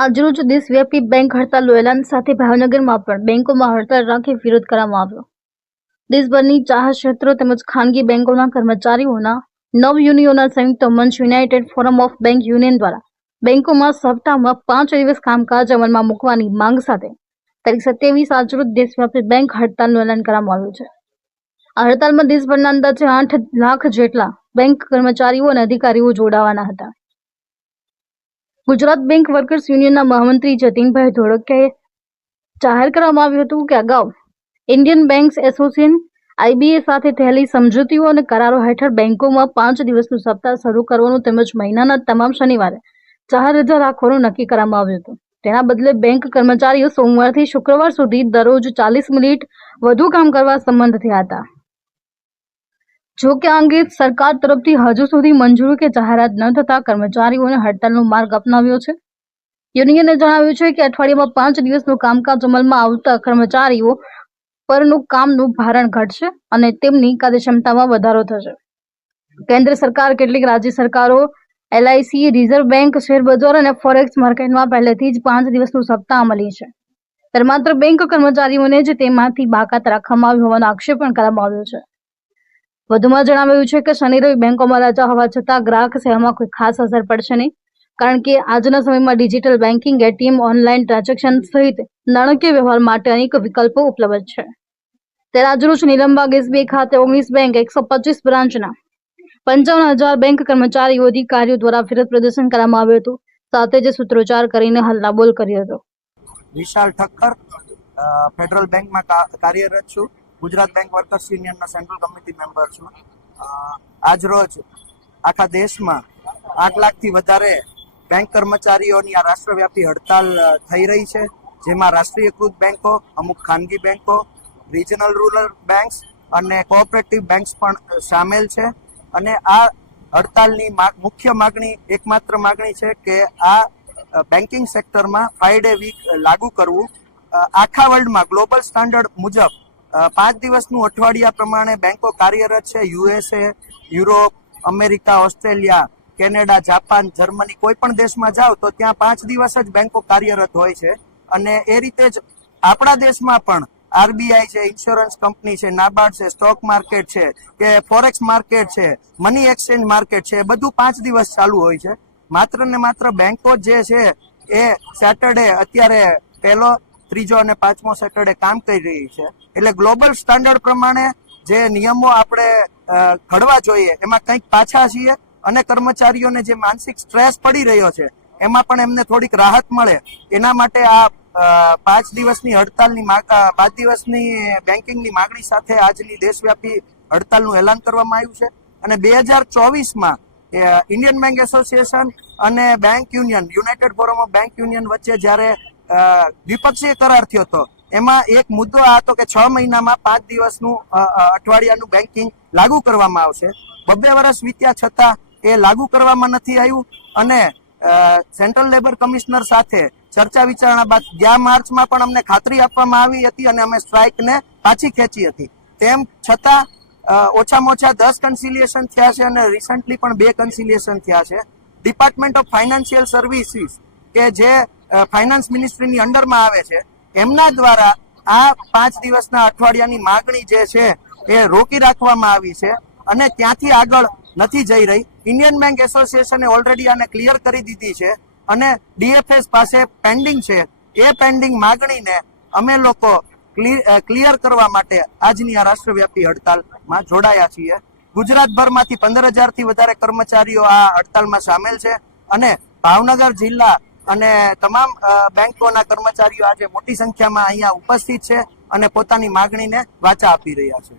આજરોજ દેશવ્યાપી બેંક હડતાલનું એલાન સાથે ભાવનગરમાં પણ બેંકોમાં હડતાલ રાખી વિરોધ કરવામાં આવ્યો. દેશભરની ચાર ક્ષેત્રો તેમજ ખાનગી બેંકોના કર્મચારીઓના નવ યુનિયોના સંયુક્ત મંચ United Forum of Bank Union દ્વારા બેંકોમાં સપ્તાહમાં પાંચ દિવસ કામકાજ અમલમાં મૂકવાની માંગ સાથે તારીખ સત્યાવીસ આજરોજ દેશવ્યાપી બેંક હડતાલનું એલાન કરવામાં આવ્યું છે. આ હડતાલમાં દેશભરના અંદાજે આઠ લાખ જેટલા બેંક કર્મચારીઓ અને અધિકારીઓ જોડાવાના હતા. ગુજરાત બેંક વર્કર્સ યુનિયનના મહામંત્રી જતીનભાઈ ધોળકિયાએ જાહેર કરવામાં આવ્યું હતું કે અગાઉ ઇન્ડિયન બેંક્સ એસોસિએશન આઈબીએ સાથે થયેલી સમજૂતીઓ અને કરારો હેઠળ બેંકોમાં પાંચ દિવસનું સપ્તાહ શરૂ કરવાનું તેમજ મહિનાના તમામ શનિવારે ચાર રજા રાખવાનું નક્કી કરવામાં આવ્યું હતું. તેના બદલે બેંક કર્મચારીઓ સોમવારથી શુક્રવાર સુધી દરરોજ ચાલીસ મિનિટ વધુ કામ કરવા સંમત થયા હતા. જો કે અંગે સરકાર તરફથી હજુ સુધી મંજૂરી કે જાહેરાત ન થતા કર્મચારીઓને હડતાલનો માર્ગ અપનાવ્યો છે. યુનિયને જણાવ્યું છે કે અઠવાડિયામાં પાંચ દિવસનું કામકાજ અમલમાં આવતા કર્મચારીઓ પરનું કામનું ભારણ ઘટશે અને તેમની કાર્યક્ષમતામાં વધારો થશે. કેન્દ્ર સરકાર કેટલીક રાજ્ય સરકારો, એલઆઈસી, રિઝર્વ બેંક શેરબજાર અને ફોરેક્સ માર્કેટમાં પહેલેથી જ પાંચ દિવસનું સપ્તાહ અમલી છે. ત્યારે માત્ર બેંક કર્મચારીઓને જ તેમાંથી બાકાત રાખવામાં આવી હોવાનો આક્ષેપ પણ કરવામાં આવ્યો છે. વધુમાં જણાવાયું છે કે શનિ રવિ બેંકોમાં રાજા હોવા છતાં ગ્રાહક સેવામાં કોઈ ખાસ અસર પડશે નહીં. કારણ કે આજના સમયમાં digital banking ATM online transaction સહિત નાણાકીય વ્યવહાર માટે અનેક વિકલ્પો ઉપલબ્ધ છે. ત્યારે આજરોજ નીલમબાગ એસબીઆઈ ખાતે ઓગણીસ બેંક એકસો પચીસ બ્રાન્ચના પંચાવન હજાર બેંક કર્મચારીઓ અધિકારીઓ દ્વારા વિરોધ પ્રદર્શન કરવામાં આવ્યું હતું. સાથે જ સૂત્રોચ્ચાર કરીને હલ્લાબોલ કર્યો હતો. વિશાલ ઠક્કર ફેડરલ બેંકમાં કાર્યરત છું. ગુજરાત બેંક વર્કર્સ યુનિયનના સેન્ટ્રલ કમિટી મેમ્બર છું. આજ રોજ આખા દેશમાં આઠ લાખથી વધારે બેંક કર્મચારીઓની આ રાષ્ટ્રવ્યાપી હડતાલ થઈ રહી છે. જેમાં રાષ્ટ્રીયકૃત બેંકો, અમુક ખાનગી બેંકો રિજનલ રૂરલ બેંક્સ અને કોઓપરેટિવ બેંક્સ પણ સામેલ છે. અને આ હડતાલની મુખ્ય માગણી, એકમાત્ર માગણી છે કે આ બેન્કિંગ સેક્ટરમાં ફાઈવ ડે વીક લાગુ કરવું. આખા વર્લ્ડમાં ગ્લોબલ સ્ટાન્ડર્ડ મુજબ પાંચ દિવસનું અઠવાડિયા પ્રમાણે બેંકો કાર્યરત છે. USA Europe America Australia Canada Japan Germany કોઈ પણ દેશમાં જાઓ તો ત્યાં પાંચ દિવસ જ બેંકો કાર્યરત હોય છે. અને એ રીતે જ આપણા દેશમાં પણ આરબીઆઈ છે ઇન્સ્યોરન્સ કંપની છે, નાબાર્ડ છે સ્ટોક માર્કેટ છે, કે ફોરેક્સ માર્કેટ છે મની એક્સચેન્જ માર્કેટ છે, એ બધું પાંચ દિવસ ચાલુ હોય છે. માત્ર ને માત્ર બેંકો જે છે એ સેટરડે અત્યારે પહેલો, ત્રીજો અને પાંચમો સેટરડે કામ કરી રહી છે. એટલે ગ્લોબલ સ્ટાન્ડર્ડ પ્રમાણે જે નિયમો આપણે ઘડવા જોઈએ, એમાં કંઈક પાછા છીએ અને કર્મચારીઓને જે માનસિક સ્ટ્રેસ પડી રહ્યો છે, એમાં પણ એમને થોડીક રાહત મળે. એના માટે આ પાંચ દિવસની હડતાલની પાંચ દિવસની બેન્કિંગની માગણી સાથે આજની દેશવ્યાપી હડતાલનું એલાન કરવામાં આવ્યું છે. અને બે હજાર ચોવીસમાં ઇન્ડિયન બેંક એસોસિએશન અને bank union, United Forum of Bank Union વચ્ચે જ્યારે દ્વિપક્ષીય કરાર થયો હતો એમાં એક મુદ્દો આ હતો કે છ મહિનામાં પાંચ દિવસનું અઠવાડિયાનું બેન્કિંગ લાગુ કરવામાં આવશે. બબ્બે વર્ષ વીત્યા છતાં એ લાગુ કરવામાં નથી આવ્યું અને સેન્ટ્રલ લેબર કમિશનર સાથે ચર્ચા વિચારણા બાદ ગયા માર્ચમાં પણ અમને ખાતરી આપવામાં આવી હતી અને અમે સ્ટ્રાઇકને પાછી ખેંચી હતી. તેમ છતાં ઓછામાં ઓછા દસ કન્સિલિયેશન થયા છે અને રિસન્ટલી પણ બે કન્સિલિયેશન થયા છે. ડિપાર્ટમેન્ટ ઓફ ફાઇનાન્શિયલ સર્વિસીસ કે જે ફાઇનાન્સ મિનિસ્ટ્રીની અંડરમાં આવે છે એમના દ્વારા આ પાંચ દિવસના અઠવાડિયાની માગણી જે છે એ રોકી રાખવામાં આવી છે અને ત્યાંથી આગળ નથી જઈ રહી. ઇન્ડિયન બેંક એસોસિએશને ઓલરેડી આને ક્લિયર કરી દીધી છે અને ડીએફએસ પાસે પેન્ડિંગ છે. એ પેન્ડિંગ માગણીને અમે લોકો ક્લિયર કરવા માટે આજની આ રાષ્ટ્રવ્યાપી હડતાલમાં જોડાયા છીએ. ગુજરાતભરમાંથી પંદર હજારથી વધારે કર્મચારીઓ આ હડતાલમાં સામેલ છે અને ભાવનગર જિલ્લા અને તમામ બેંકોના કર્મચારીઓ આજે મોટી સંખ્યામાં અહીંયા ઉપસ્થિત છે અને પોતાની માગણીને વાચા આપી રહ્યા છે.